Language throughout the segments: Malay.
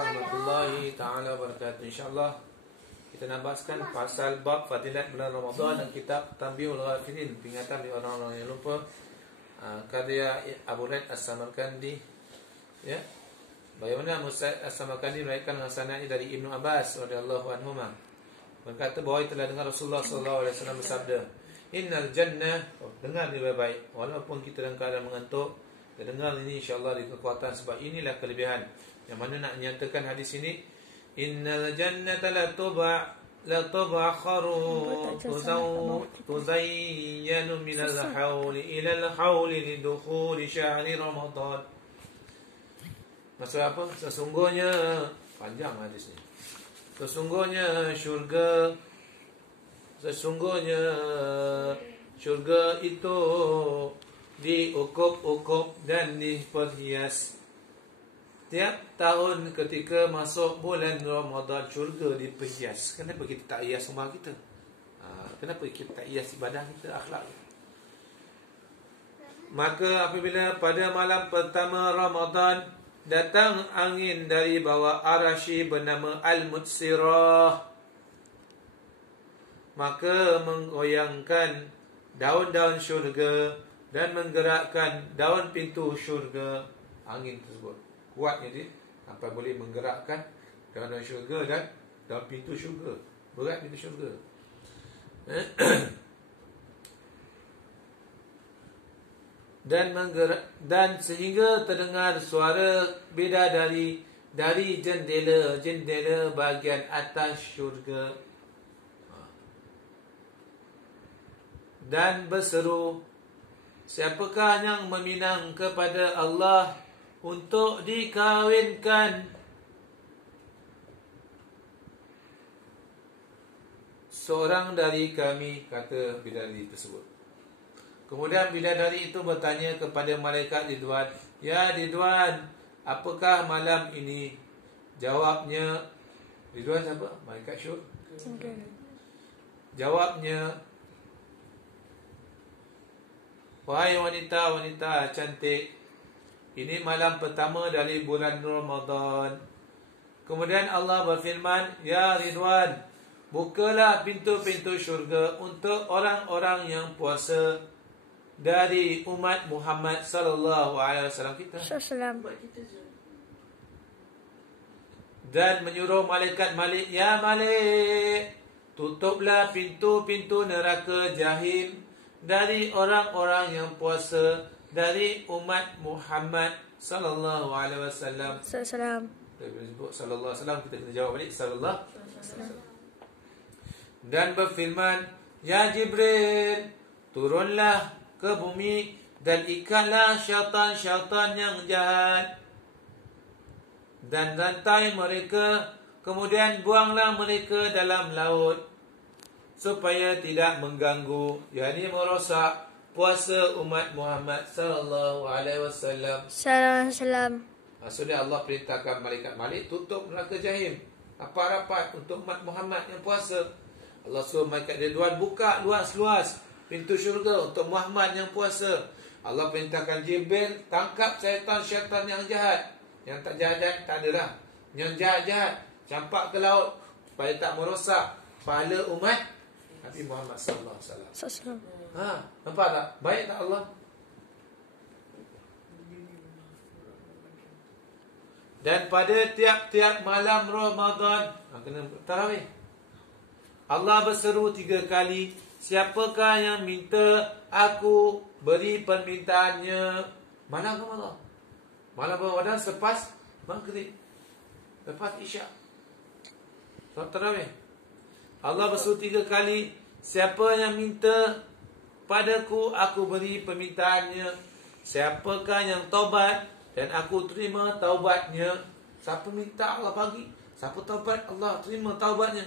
warahmatullahi ta'ala wabarakatuh. InsyaAllah kita nak bahaskan pasal bab fadilat bulan Ramadan dan kitab Tanbihul Ghafilin, peringatan di orang-orang yang lupa, karya Abu Raid As-Samarkandi. Ya, bagaimana Musaid As-Samarkandi meriwayatkan dengan sanadnya dari Ibnu Abbas radhiyallahu anhuma, berkata bahawa telah dengar Rasulullah sallallahu alaihi wasallam bersabda, innal jannah, dengar ni baik-baik walaupun kita dalam keadaan mengantuk, kita dengar ini insya-Allah di kekuatan, sebab inilah kelebihan yang mana nak nyatakan hadis ini. Innal jannata la tubakharu tuzayyanu minal hawli ilal hawli lidukhuli syahri Ramadan. Maksud apa? Sesungguhnya, panjang hadis ni. Sesungguhnya syurga itu diukup-ukup dan diperhias. Tiap tahun ketika masuk bulan Ramadan, syurga diperhias. Kenapa kita tak hias rumah kita? Kenapa kita tak hias ibadah kita, akhlak kita? Maka apabila pada malam pertama Ramadan datang angin dari bawah Arasy bernama Al-Mutsirah, maka menggoyangkan daun-daun syurga dan menggerakkan daun pintu syurga. Angin tersebut kuatnya dia sampai boleh menggerakkan daun syurga dan daun pintu syurga. Berat pintu syurga. Dan sehingga terdengar suara bidadari dari jendela bahagian atas syurga dan berseru, siapakah yang meminang kepada Allah untuk dikawinkan? Seorang dari kami, kata bidadari tersebut. Kemudian bidadari itu bertanya kepada malaikat Ridwan, ya Ridwan, apakah malam ini? Jawabnya, Ridwan siapa? Malaikat syurga. Jawabnya, wahai wanita-wanita cantik, ini malam pertama dari bulan Ramadan. Kemudian Allah berfirman, ya Ridwan, bukalah pintu-pintu syurga untuk orang-orang yang puasa dari umat Muhammad sallallahu alaihi wasallam kita. Dan menyuruh malaikat Malik, ya Malik, tutuplah pintu-pintu neraka Jahim dari orang-orang yang puasa dari umat Muhammad sallallahu alaihi wasallam. Bila sebut sallallahu alaihi wasallam, kita kena jawab balik sallallahu alaihi wasallam. Dan berfirman, ya Jibril, turunlah ke bumi dan ikatlah syaitan-syaitan yang jahat dan rantai mereka, kemudian buanglah mereka dalam laut supaya tidak mengganggu, yakni merosak puasa umat Muhammad sallallahu alaihi wasallam. Maksudnya Allah perintahkan malaikat Malik tutup neraka Jahim rapat-rapat untuk umat Muhammad yang puasa. Allah suruh malaikat Ridwan buka luas-luas pintu syurga untuk Muhammad yang puasa. Allah perintahkan Jibril tangkap syaitan-syaitan yang jahat. Yang tak jahat tak adalah. Yang jahat-jahat campak ke laut supaya tak merosak pahala umat Nabi Muhammad sallallahu alaihi wasallam. Nampak tak? Baik tak Allah? Dan pada tiap-tiap malam Ramadan, kena tarawih, Allah berseru 3 kali, siapakah yang minta aku beri permintaannya? Malam Ramadan. Malam Ramadan selepas maghrib, lepas isyak, tarawih. Allah berseru 3 kali, siapa yang minta padaku, aku beri permintaannya. Siapakah yang taubat dan aku terima taubatnya? Siapa minta, Allah bagi. Siapa taubat, Allah terima taubatnya.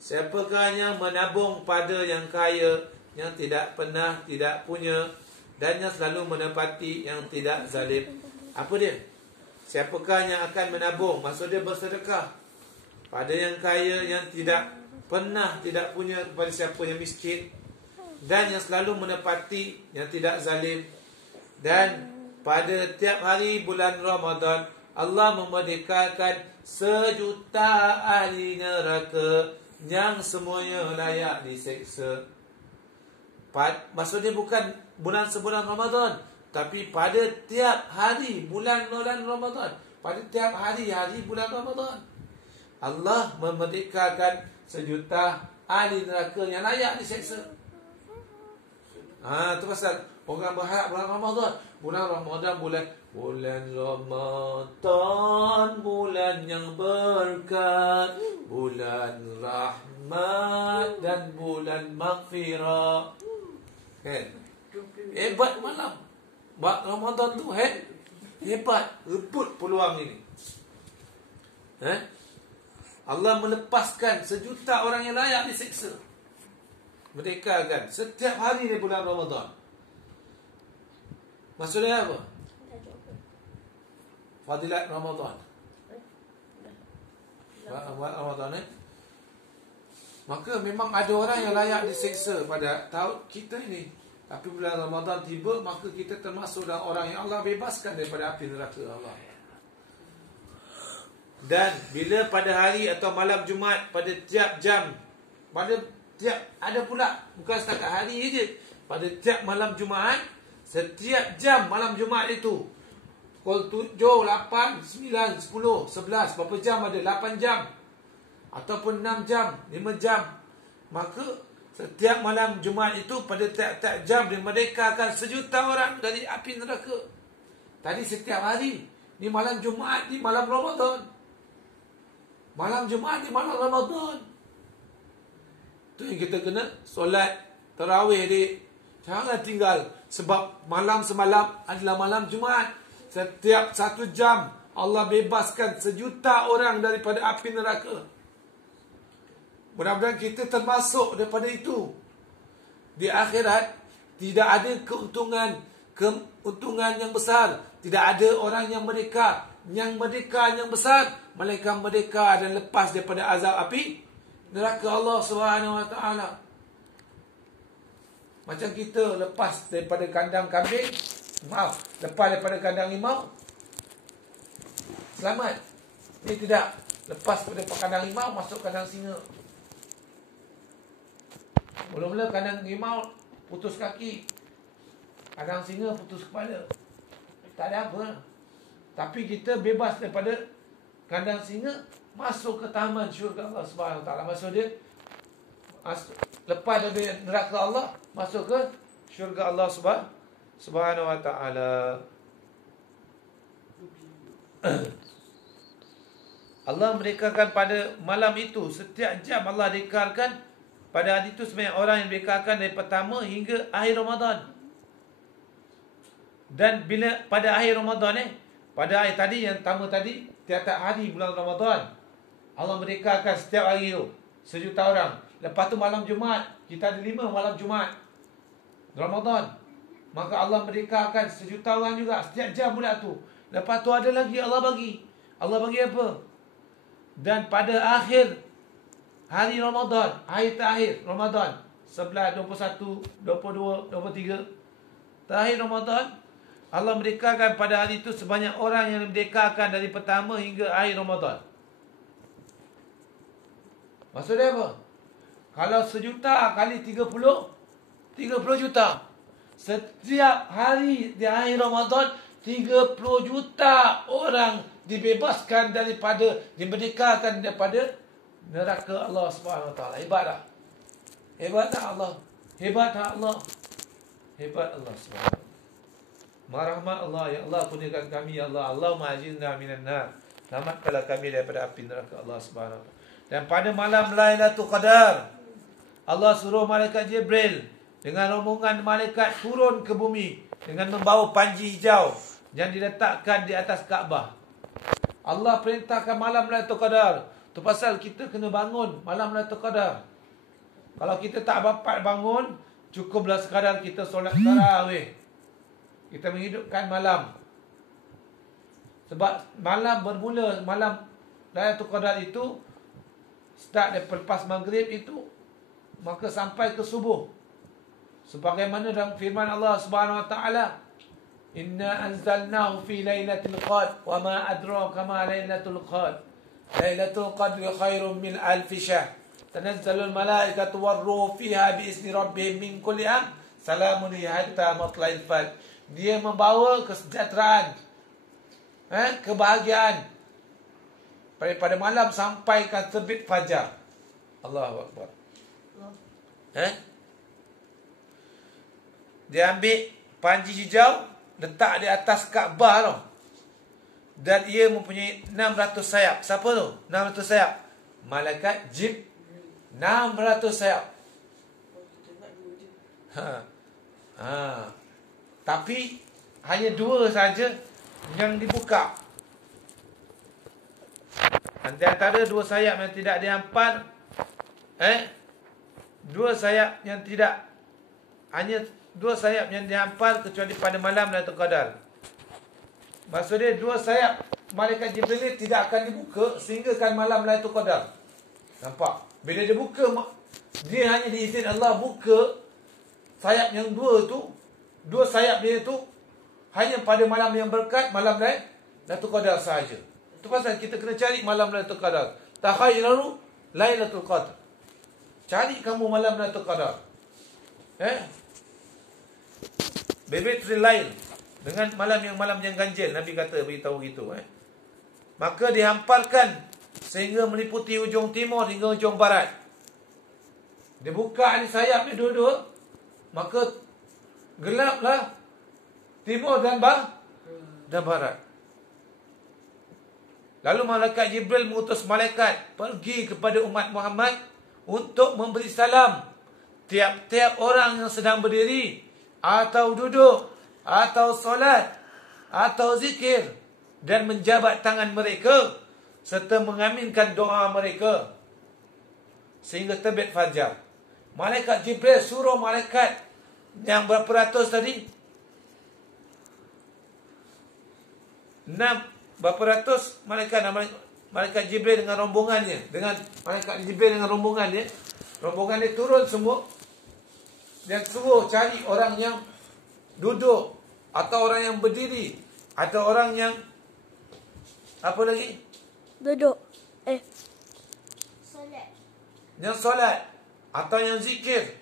Siapakah yang menabung pada yang kaya, yang tidak pernah tidak punya, dan yang selalu menepati, yang tidak zalim? Apa dia? Siapakah yang akan menabung, maksud dia bersedekah pada yang kaya, yang tidak pernah tidak punya, kepada siapa yang miskin, dan yang selalu menepati, yang tidak zalim. Dan pada tiap hari bulan Ramadan Allah memerdekakan sejuta ahli neraka yang semuanya layak diseksa. Maksudnya bukan bulan sebulan Ramadan, tapi pada tiap hari bulan Ramadan, pada tiap hari bulan Ramadan, Allah memerdekakan sejuta ahli neraka yang layak diseksa. Itu pasal orang berharap bulan Ramadan. Bulan Ramadan, bulan Ramadan, bulan yang berkat, bulan rahmat dan bulan maghfirah. Kan? Hebat malam Ramadan tu, hebat, rebut peluang ini. Allah melepaskan sejuta orang yang layak disiksa. Merdeka kan setiap hari di bulan Ramadan. Maksudnya apa? Fadilat Ramadan. Ramadan Maka memang ada orang yang layak disiksa pada tahun kita ini. Tapi bulan Ramadan tiba, maka kita termasuk dalam orang yang Allah bebaskan daripada api neraka Allah. Dan bila pada hari atau malam Jumaat, pada tiap jam, ada pula, bukan setakat hari je, pada tiap malam Jumaat, setiap jam malam Jumaat itu, pukul 7, 8, 9, 10, 11, berapa jam ada? 8 jam ataupun 6 jam, 5 jam. Maka setiap malam Jumaat itu, pada tiap-tiap jam dimerdekakan sejuta orang dari api neraka. Tadi setiap hari, ni malam Jumaat, ni malam Ramadan. Malam Jumaat ni malam Ramadan. Tu yang kita kena solat tarawih di. Jangan tinggal. Sebab malam semalam adalah malam Jumaat. Setiap 1 jam Allah bebaskan sejuta orang daripada api neraka. Mudah-mudahan kita termasuk daripada itu. Di akhirat tidak ada keuntungan yang besar. Tidak ada orang yang merdeka yang besar, melainkan merdeka dan lepas daripada azab api neraka Allah Subhanahu Wa Taala. Macam kita lepas daripada kandang kambing, lepas daripada kandang limau, selamat. Ini tidak, lepas daripada kandang limau masuk kandang singa. Mula-mula kandang limau putus kaki, kandang singa putus kepala. Tak ada apa. Tapi kita bebas daripada kandang singa, masuk ke taman syurga Allah Subhanahu Wa Taala. Maksud dia, lepas dari neraka Allah, masuk ke syurga Allah Subhanahu Wa Taala. Allah merdekakan pada malam itu. Setiap jam Allah dekarkan. Pada hari itu sebanyak orang yang dekarkan dari pertama hingga akhir Ramadan. Dan bila pada akhir Ramadan pada hari tadi, yang pertama tadi, tiap-tiap hari bulan Ramadan, Allah merdekakan setiap hari itu sejuta orang. Lepas tu malam Jumaat, kita ada 5 malam Jumaat Ramadan. Maka Allah merdekakan sejuta orang juga setiap jam pula tu. Lepas tu ada lagi Allah bagi. Allah bagi apa? Dan pada akhir hari Ramadan, hari terakhir Ramadan, 11, 21, 22, 23, terakhir Ramadan, Allah merdekakan pada hari itu sebanyak orang yang merdekakan dari pertama hingga akhir Ramadan. Maksudnya apa? Kalau sejuta kali 30 juta. Setiap hari di akhir Ramadan, 30 juta orang dibebaskan daripada, dimerdekakan daripada neraka Allah Subhanahu Wa Taala. Hebat tak? Hebat tak Allah? Hebat tak Allah? Hebat Allah Subhanahu Wa Taala. Marahmat Allah, ya Allah, kurniakan kami, ya Allah. Allahumma ajirna minan nar. Selamatkanlah kami daripada api neraka Allah Subhanahu Wa Taala. Dan pada malam Lailatul Qadar, Allah suruh malaikat Jibril dengan rombongan malaikat turun ke bumi dengan membawa panji hijau yang diletakkan di atas Kaabah. Allah perintahkan malam Lailatul Qadar. Tu pasal kita kena bangun malam Lailatul Qadar. Kalau kita tak dapat bangun, cukuplah sekadar kita solat tarawih. Kita menghidupkan malam. Sebab malam bermula, malam Lailatul Qadar itu start daripada lepas maghrib itu, maka sampai ke subuh. Sebagaimana dalam firman Allah Subhanahu Wa Taala, Inna anzalnahu fi lailatul qadr wa ma adraka ma lailatul qadr. Lailatul qadri khairum min alfi syahr. Tanazzalul malaikatu warruhu fiha biizni rabbihim min kulli am. Salamun hatta matla'il fajr. Dia membawa kesejahteraan, kebahagiaan pada malam sampai ke terbit fajar. Allahu Akbar. Dia ambil panji hijau, letak di atas Kaabah tau. Dan ia mempunyai 600 sayap. Siapa tu? 600 sayap. Malaikat Jibril. 600 sayap. Tapi hanya 2 saja yang dibuka. Antara 2 sayap yang tidak dihampar, 2 sayap yang tidak, hanya 2 sayap yang dihampar kecuali pada malam Lailatul Qadar. Maksudnya 2 sayap malaikat Jibril ni tidak akan dibuka sehingga kan malam Lailatul Qadar. Nampak? Bila dia buka, dia hanya diizin Allah buka sayap yang 2 tu. 2 sayap dia tu hanya pada malam yang berkat, malam Lailatul Qadar sahaja. Itu pasal kita kena cari malam Lailatul Qadar. Takhayyaru Lailatul Qadar. Cari kamu malam Lailatul Qadar. Bebetul lail. Dengan malam yang ganjil, Nabi kata, beritahu gitu. Maka dihamparkan sehingga meliputi ujung timur hingga ujung barat. Dia buka ni sayap ni dua-dua, maka gelaplah timur dan barat. Lalu malaikat Jibril mengutus malaikat pergi kepada umat Muhammad untuk memberi salam tiap-tiap orang yang sedang berdiri atau duduk atau solat atau zikir, dan menjabat tangan mereka serta mengaminkan doa mereka sehingga terbit fajar. Malaikat Jibril suruh malaikat yang berapa ratus tadi? 6 berapa ratus malaikat Jibril dengan rombongannya, rombongan dia turun semua dan suruh cari orang yang duduk atau orang yang berdiri atau orang yang apa lagi? Duduk. Solat. Yang solat atau yang zikir.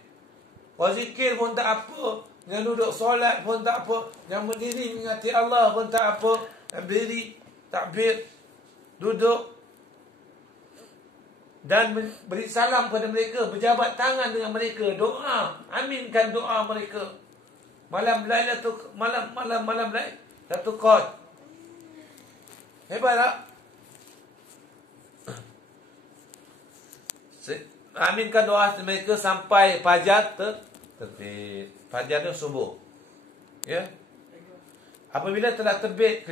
Zikir pun tak apa, yang duduk solat pun tak apa, yang berdiri mengingati Allah pun tak apa, yang berdiri takbir, duduk dan beri salam kepada mereka, berjabat tangan dengan mereka, doa, aminkan doa mereka. Malam Lailatul Qadar. Hebat tak? Aminkan doa mereka sampai fajar terbit. Fajar itu subuh. Ya. Apabila telah terbit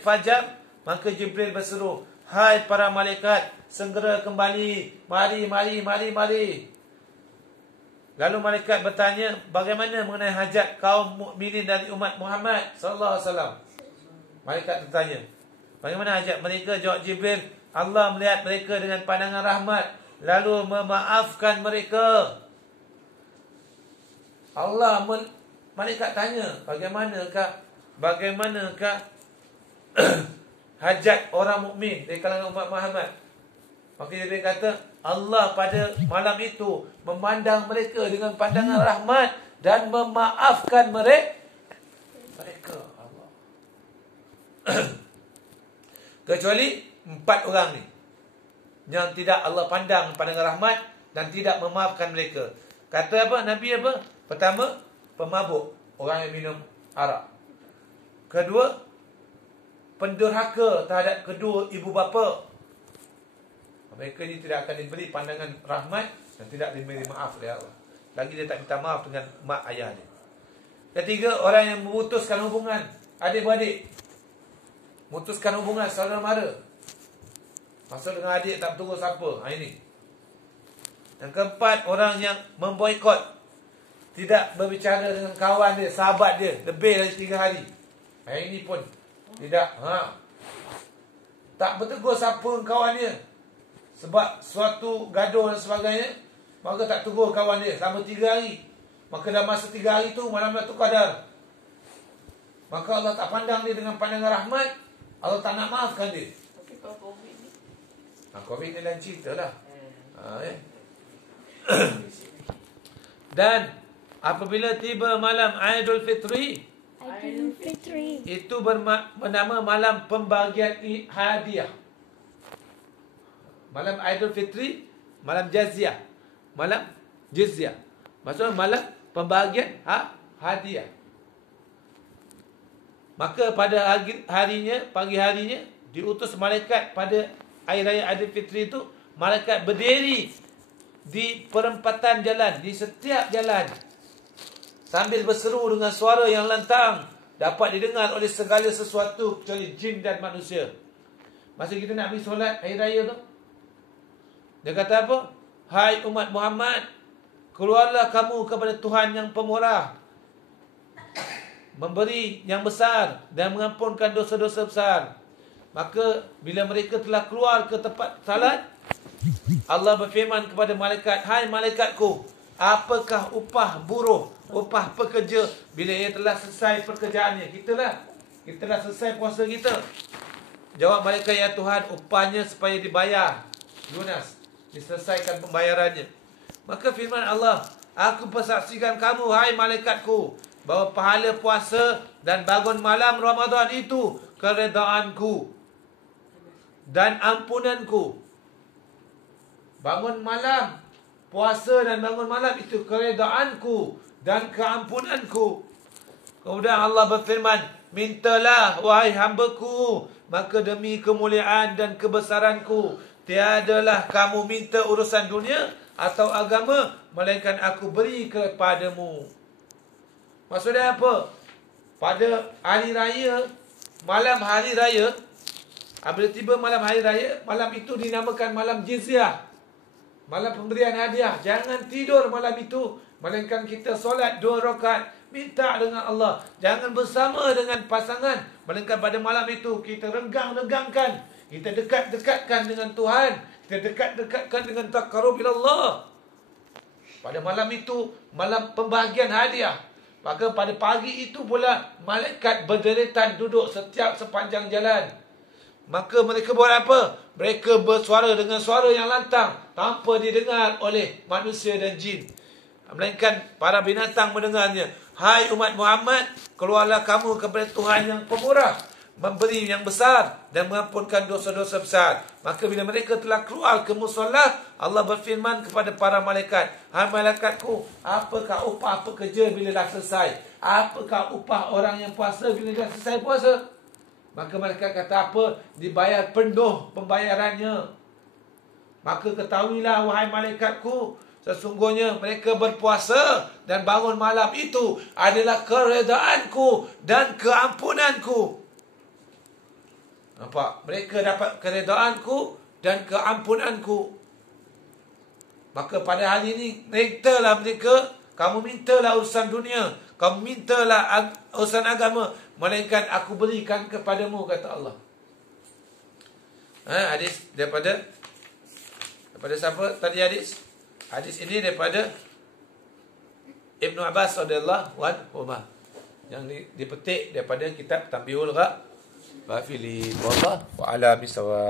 fajar, maka Jibril berseru, "Hai para malaikat, segera kembali. Mari. Lalu malaikat bertanya, bagaimana mengenai hajat kaum mukminin dari umat Muhammad sallallahu alaihi wasallam? Malaikat bertanya, bagaimana hajat mereka? Jawab Jibril, Allah melihat mereka dengan pandangan rahmat, lalu memaafkan mereka. Malaikat tanya, bagaimanakah hajat orang mukmin dari kalangan umat Muhammad? Maka Jibril kata, Allah pada malam itu memandang mereka dengan pandangan rahmat dan memaafkan mereka. Allah. Kecuali 4 orang ni yang tidak Allah pandang pandangan rahmat dan tidak memaafkan mereka. Kata apa? Nabi apa? Pertama, pemabuk, orang yang minum arak. Kedua, pendurhaka terhadap kedua ibu bapa. Mereka ni tidak akan diberi pandangan rahmat dan tidak diberi maaf oleh Allah. Lagi dia tak minta maaf dengan mak ayah dia. Ketiga, orang yang memutuskan hubungan adik-beradik. Memutuskan hubungan saudara mara. Maksud dengan adik tak bertunggu siapa. Ini. Yang keempat, orang yang memboikot. Tidak berbicara dengan kawan dia, sahabat dia lebih dari 3 hari. Ini pun tidak. Tak bertegur siapa kawan dia. Sebab suatu gaduh dan sebagainya, maka tak tegur kawan dia selama 3 hari. Maka dalam masa 3 hari tu malam Lailatul Qadar. maka Allah tak pandang dia dengan pandangan rahmat. Allah tak nak maafkan dia. Tapi kalau COVID ni, COVID ni lain cerita lah. Dan apabila tiba malam Aidul Fitri, itu bernama malam pembagian hadiah. Malam Aidul Fitri, malam Jaziah. Malam Jizyah. Maksudnya malam pembagian hadiah. Maka pada pagi harinya, diutus malaikat pada hari raya Aidil Fitri itu, malaikat berdiri di perempatan jalan, di setiap jalan, sambil berseru dengan suara yang lantang, dapat didengar oleh segala sesuatu kecuali jin dan manusia. Masa kita nak pergi solat hari raya tu, dia kata apa? Hai umat Muhammad, keluarlah kamu kepada Tuhan yang pemurah, memberi yang besar dan mengampunkan dosa-dosa besar. Maka bila mereka telah keluar ke tempat salat, Allah berfirman kepada malaikat, hai malaikatku, apakah upah buruh, upah pekerja bila ia telah selesai pekerjaannya? Kita telah selesai puasa kita. Jawab malaikat, ya Tuhan, upahnya supaya dibayar lunas, diselesaikan pembayarannya. Maka firman Allah, aku persaksikan kamu, hai malaikatku, bahawa pahala puasa dan bangun malam Ramadan itu keredaanku dan ampunanku. Bangun malam, puasa dan bangun malam itu keredaanku dan keampunanku. Kemudian Allah berfirman, mintalah wahai hambaku, maka demi kemuliaan dan kebesaranku, tiadalah kamu minta urusan dunia atau agama, melainkan aku beri kepadamu. Maksudnya apa? Pada hari raya, malam hari raya, apabila tiba malam hari raya, malam itu dinamakan malam jizyah, malam pemberian hadiah. Jangan tidur malam itu, melainkan kita solat 2 rakaat, minta dengan Allah. Jangan bersama dengan pasangan, melainkan pada malam itu kita renggang-renggangkan, kita dekat-dekatkan dengan Tuhan, kita dekat-dekatkan dengan taqarrub ila Allah. Pada malam itu, malam pembahagian hadiah. Maka pada pagi itu pula, malaikat berderetan duduk setiap sepanjang jalan. Maka mereka buat apa? Mereka bersuara dengan suara yang lantang, tanpa didengar oleh manusia dan jin, melainkan para binatang mendengarnya. Hai umat Muhammad, keluarlah kamu kepada Tuhan yang pemurah, memberi yang besar dan mengampunkan dosa-dosa besar. Maka bila mereka telah keluar ke musalla, Allah berfirman kepada para malaikat, hai malaikatku, apakah upah pekerja bila dah selesai? Apakah upah orang yang puasa bila dah selesai puasa? Maka malaikat kata apa? Dibayar penuh pembayarannya. Maka ketahuilah wahai malaikatku, sesungguhnya mereka berpuasa dan bangun malam itu adalah keredaanku dan keampunanku. Nampak? Mereka dapat keredaanku dan keampunanku. Maka pada hari ini, mintalah mereka, kamu mintalah urusan dunia, kamu mintalah urusan agama, melainkan aku berikan kepadamu, kata Allah. Hadis daripada siapa tadi hadis? Hadis ini daripada Ibnu Abbas radhiyallahu anhu, yang dipetik daripada kitab Tanbihul Ghafilin. Wallahu a'lam bishawab.